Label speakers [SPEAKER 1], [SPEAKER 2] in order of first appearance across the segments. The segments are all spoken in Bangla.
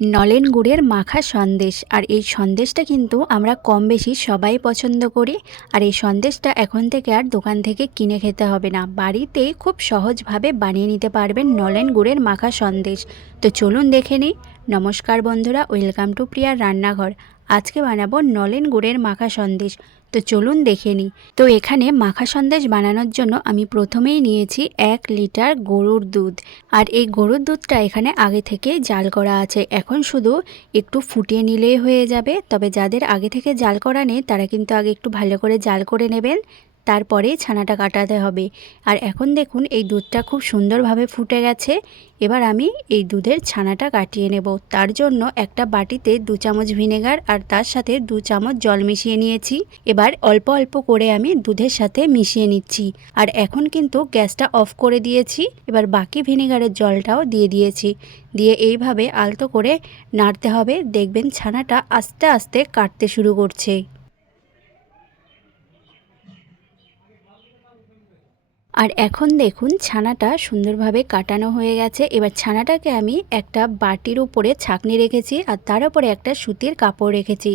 [SPEAKER 1] নলেন গুড়ের মাখা সন্দেশ। আর এই সন্দেশটা কিন্তু আমরা কম বেশি সবাই পছন্দ করি। আর এই সন্দেশটা এখন থেকে আর দোকান থেকে কিনে খেতে হবে না। বাড়িতেই খুব সহজভাবে বানিয়ে নিতে পারবেন নলেন গুড়ের মাখা সন্দেশ। তো চলুন দেখে নিই। নমস্কার বন্ধুরা, ওয়েলকাম টু প্রিয়ার রান্নাঘর। আজকে বানাবো নলেন গুড়ের মাখা সন্দেশ। তো চলুন দেখে নিই। তো এখানে মাখা সন্দেশ বানানোর জন্য আমি প্রথমেই নিয়েছি এক লিটার গরুর দুধ। আর এই গরুর দুধটা এখানে আগে থেকে জাল করা আছে। এখন শুধু একটু ফুটিয়ে নিলেই হয়ে যাবে। তবে যাদের আগে থেকে জাল করা নেই, তারা কিন্তু আগে একটু ভালো করে জাল করে নেবেন। তারপরে ছানাটা কাটাতে হবে। আর এখন দেখুন, এই দুধটা খুব সুন্দরভাবে ফুটে গেছে। এবার আমি এই দুধের ছানাটা কাটিয়ে নেব। তার জন্য একটা বাটিতে দু চামচ ভিনেগার আর তার সাথে দু চামচ জল মিশিয়ে নিয়েছি। এবার অল্প অল্প করে আমি দুধের সাথে মিশিয়ে নিচ্ছি। আর এখন কিন্তু গ্যাসটা অফ করে দিয়েছি। এবার বাকি ভিনেগারের জলটাও দিয়ে দিয়েছি। দিয়ে এইভাবে আলতো করে নাড়তে হবে। দেখবেন ছানাটা আস্তে আস্তে কাটতে শুরু করছে। আর এখন দেখুন ছানাটা সুন্দরভাবে কাটানো হয়ে গেছে। এবার ছানাটাকে আমি একটা বাটির উপরে ছাকনি রেখেছি আর তার উপরে একটা সুতির কাপড় রেখেছি।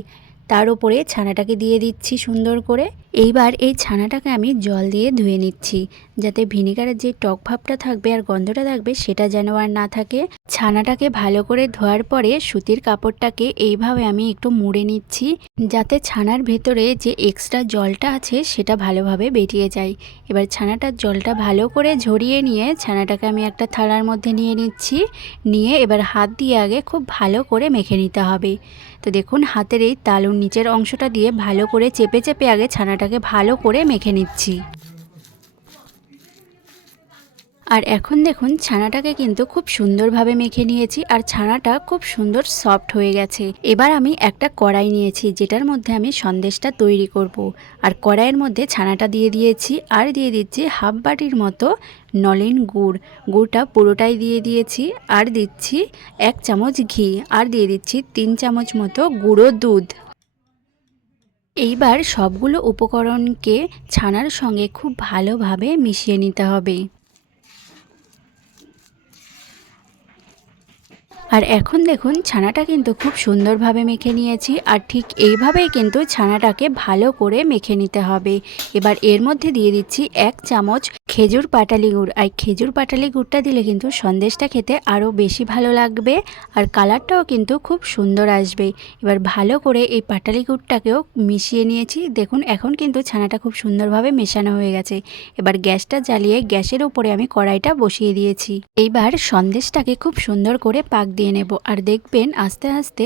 [SPEAKER 1] তার উপরে ছানাটাকে দিয়ে দিচ্ছি সুন্দর করে। এইবার এই ছানাটাকে আমি জল দিয়ে ধুয়ে নিচ্ছি, যাতে ভিনেগারের যে টক ভাবটা থাকবে আর গন্ধটা থাকবে সেটা যেন আর না থাকে। ছানাটাকে ভালো করে ধোয়ার পরে সুতির কাপড়টাকে এইভাবে আমি একটু মুড়ে নিচ্ছি, যাতে ছানার ভেতরে যে এক্সট্রা জলটা আছে সেটা ভালোভাবে বেরিয়ে যায়। এবার ছানাটার জলটা ভালো করে ঝরিয়ে নিয়ে ছানাটাকে আমি একটা থালার মধ্যে নিয়ে নিচ্ছি, নিয়ে এবার হাত দিয়ে আগে খুব ভালো করে মেখে নিতে হবে। তো দেখুন, হাতের এই তালুর নিচের অংশটা দিয়ে ভালো করে চেপে চেপে আগে ছানাটাকে ভালো করে মেখে নিচ্ছি। আর এখন দেখুন, ছানাটাকে কিন্তু খুব সুন্দরভাবে মেখে নিয়েছি আর ছানাটা খুব সুন্দর সফট হয়ে গেছে। এবার আমি একটা কড়াই নিয়েছি, যেটার মধ্যে আমি সন্দেশটা তৈরি করব। আর কড়াইয়ের মধ্যে ছানাটা দিয়ে দিয়েছি আর দিয়ে দিচ্ছি হাফ বাটির মতো নলেন গুড়। গুড়টা পুরোটাই দিয়ে দিয়েছি আর দিচ্ছি এক চামচ ঘি। আর দিয়ে দিচ্ছি তিন চামচ মতো গুঁড়ো দুধ। এইবার সবগুলো উপকরণকে ছানার সঙ্গে খুব ভালোভাবে মিশিয়ে নিতে হবে। আর এখন দেখুন, ছানাটা কিন্তু খুব সুন্দরভাবে মেখে নিয়েছি আর ঠিক এইভাবেই কিন্তু ছানাটাকে ভালো করে মেখে নিতে হবে। এবার এর মধ্যে দিয়ে দিচ্ছি এক চামচ খেজুর পাটালি গুড়। আর খেজুর পাটালি গুড়টা দিলে কিন্তু সন্দেশটা খেতে আরও বেশি ভালো লাগবে আর কালারটাও কিন্তু খুব সুন্দর আসবে। এবার ভালো করে এই পাটালি গুড়টাকেও মিশিয়ে নিয়েছি। দেখুন, এখন কিন্তু ছানাটা খুব সুন্দরভাবে মেশানো হয়ে গেছে। এবার গ্যাসটা জ্বালিয়ে গ্যাসের উপরে আমি কড়াইটা বসিয়ে দিয়েছি। এইবার সন্দেশটাকে খুব সুন্দর করে পাক দিয়ে নেব। আর দেখবেন আস্তে আস্তে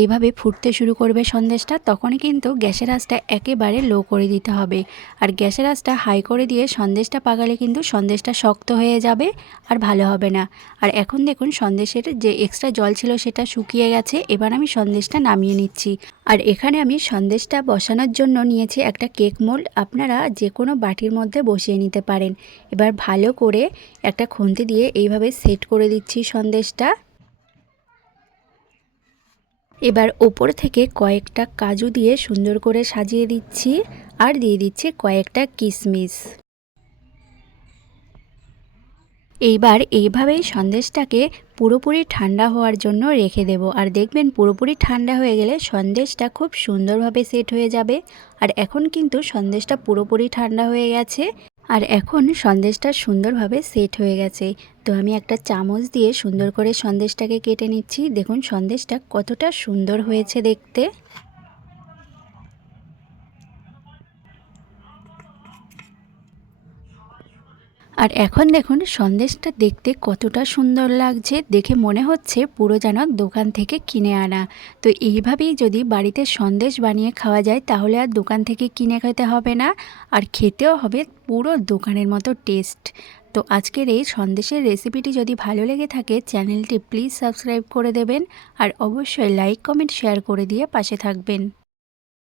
[SPEAKER 1] এইভাবে ফুটতে শুরু করবে সন্দেশটা, তখনই কিন্তু গ্যাসের আঁচটা একেবারে লো করে দিতে হবে। আর গ্যাসের আঁচটা হাই করে দিয়ে সন্দেশটা পাকালে কিন্তু সন্দেশটা শক্ত হয়ে যাবে আর ভালো হবে না। আর এখন দেখুন সন্দেশের যে এক্সট্রা জল ছিল সেটা শুকিয়ে গেছে, এবার আমি সন্দেশটা নামিয়ে নিচ্ছি। আর এখানে আমি সন্দেশটা বসানোর জন্য নিয়েছি একটা কেক মোল্ড, আপনারা যে কোনো বাটির মধ্যে বসিয়ে নিতে পারেন। এবার ভালো করে একটা খুন্তি দিয়ে এইভাবে সেট করে দিচ্ছি সন্দেশটা। এবার ওপর থেকে কয়েকটা কাজু দিয়ে সুন্দর করে সাজিয়ে দিচ্ছি আর দিয়ে দিচ্ছি কয়েকটা কিশমিশ এইবার এইভাবেই সন্দেশটাকে পুরোপুরি ঠান্ডা হওয়ার জন্য রেখে দেব। আর দেখবেন পুরোপুরি ঠান্ডা হয়ে গেলে সন্দেশটা খুব সুন্দরভাবে সেট হয়ে যাবে। আর এখন কিন্তু সন্দেশটা পুরোপুরি ঠান্ডা হয়ে গেছে। আর এখন সন্দেশটা সুন্দরভাবে সেট হয়ে গেছে। তো আমি একটা চামচ দিয়ে সুন্দর করে সন্দেশটাকে কেটে নিচ্ছি। দেখুন সন্দেশটা কতটা সুন্দর হয়েছে দেখতে। আর এখন দেখুন, সন্দেশটা দেখতে কতটা সুন্দর লাগছে। দেখে মনে হচ্ছে পুরো যেন দোকান থেকে কিনে আনা। তো এইভাবেই যদি বাড়িতে সন্দেশ বানিয়ে খাওয়া যায়, তাহলে আর দোকান থেকে কিনে খেতে হবে না। আর খেতেও হবে পুরো দোকানের মতো টেস্ট। তো আজকের এই সন্দেশের রেসিপিটি যদি ভালো লেগে থাকে, চ্যানেলটি প্লিজ সাবস্ক্রাইব করে দেবেন। আর অবশ্যই লাইক, কমেন্ট, শেয়ার করে দিয়ে পাশে থাকবেন।